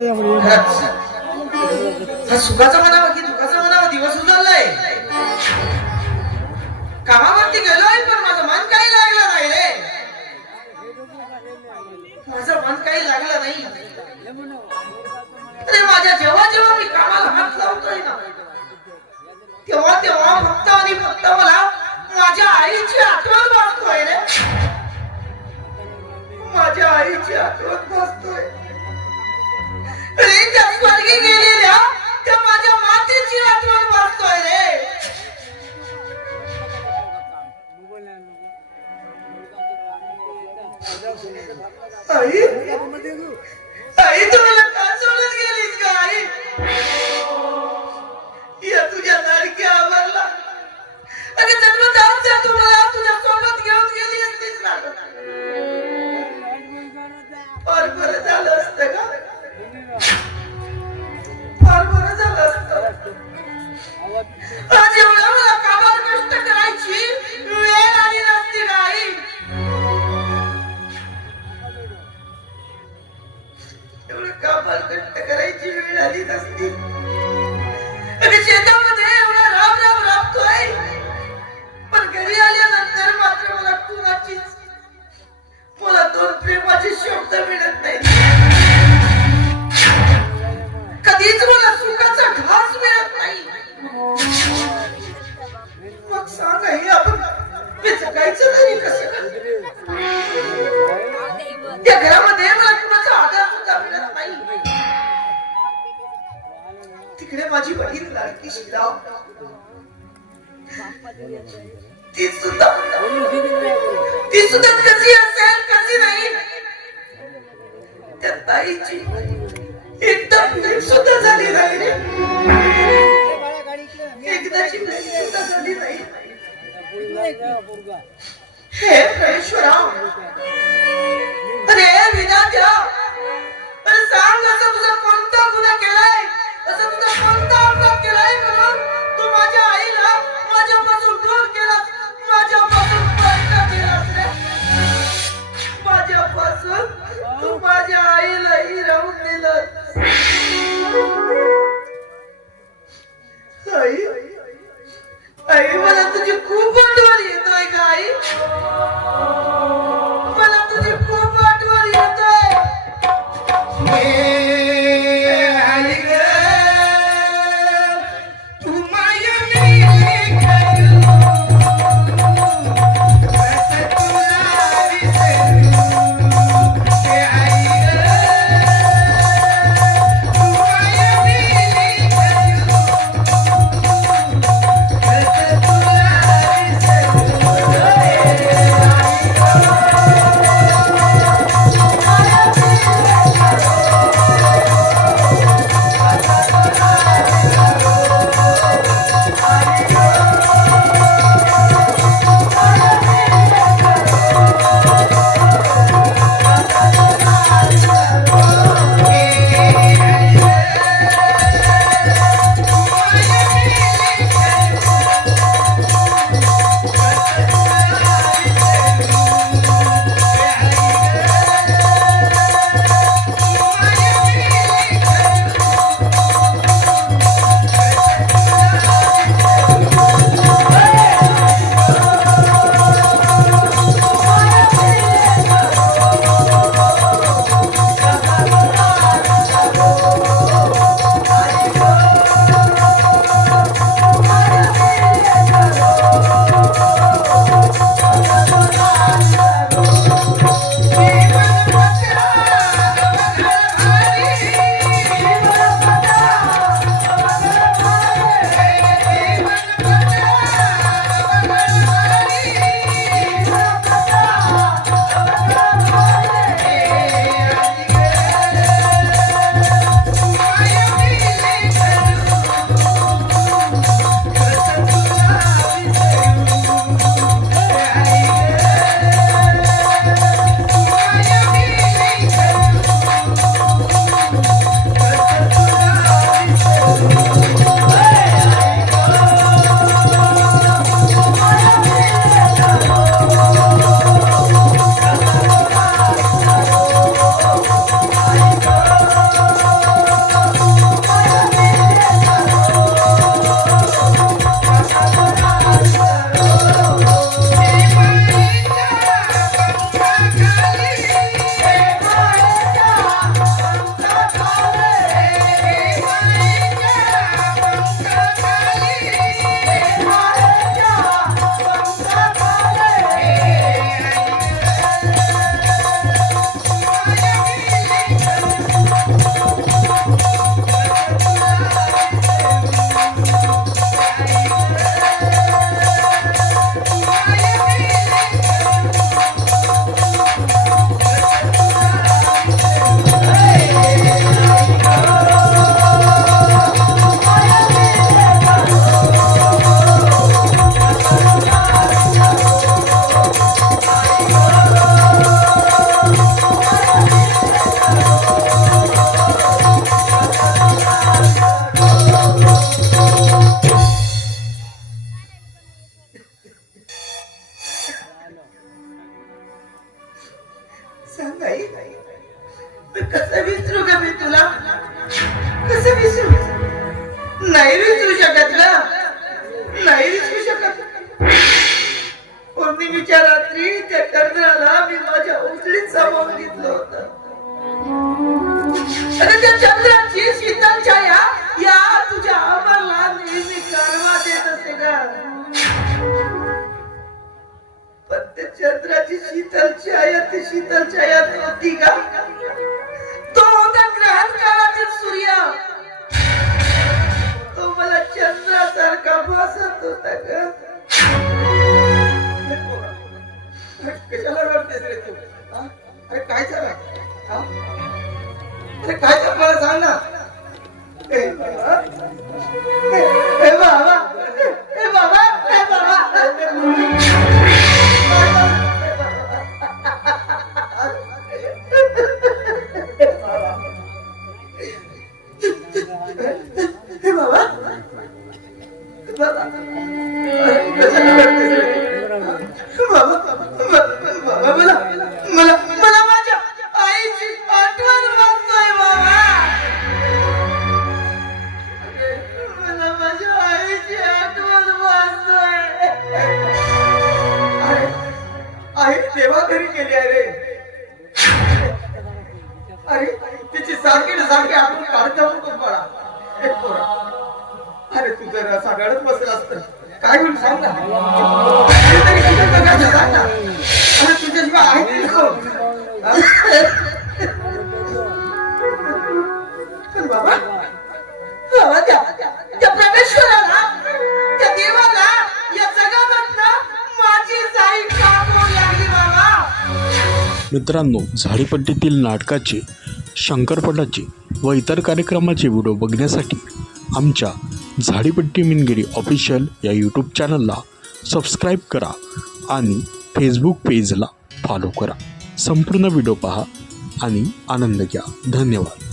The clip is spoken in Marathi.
हा सुखाचा म्हणावा की दुखाचा म्हणावा? दिवस उजळलाय. कामावरती गेलोय पण माझं मन काही लागलं नाही रे. माझं मन काही लागलं नाही. अरे माझ्या जेव्हा जेव्हा मी कामाला हात लावतोय ना तेव्हा तेव्हा फक्त आणि फक्त मला माझ्या आईची आठवण भासतोय रे. माझ्या आईची आठवण भासतोय अरे त्या स्वर्गी गेलेल्या त्या माझ्या love you सांग आई आपण हे जगायचं तरी कसं त्या घरामध्ये मला कुणाचा आधार सुद्धा मिळत नाही. तिकडे माझी बहीण लाडकी शिराव ती सुद्धा ती सुद्धा कशी असेल कशी नाही? त्या ताईची एकदम सुद्धा झाली नाही रे. एकदाची नीट सुद्धा झाली नाही हे परमेश्वरा अरे विनाद्या अरे सांग असं तुझा कोणता गुन्हा केलाय असं तुझा कोणता अपराध केलाय म्हणून तू माझ्या आईला माझ्यापासून दूर केलास माझ्या सांग कसं विसरू का मी तुला? कसं विसरू? नाही विसरू शकत ग. नाही विसरू शकत. पौर्णिमेच्या विचार अरे काय झालं? अरे काय झालं? मला सांग ना. ए बाबा. ए बाबा. ए बाबा. सारखी ना सारखी आपण काढता होतो बाळा अरे तू जर असा गळत बसला असत. काय होईल सांग ना सांग ना अरे तुझ्याशिवाय आहे तरी बाबा. त्या त्या परमेश्वराला त्या देवाला या जगामधनं माझी जाई लागली बाबा? मित्रांनो झाडीपट्टीतील नाटकाचे शंकरपटाचे व इतर कार्यक्रमाचे व्हिडिओ बघण्यासाठी आमच्या झाडीपट्टी मिनगिरी ऑफिशियल या यूट्यूब चॅनलला सबस्क्राईब करा आणि फेसबुक पेजला फॉलो करा. संपूर्ण व्हिडिओ पहा आणि आनंद घ्या. धन्यवाद.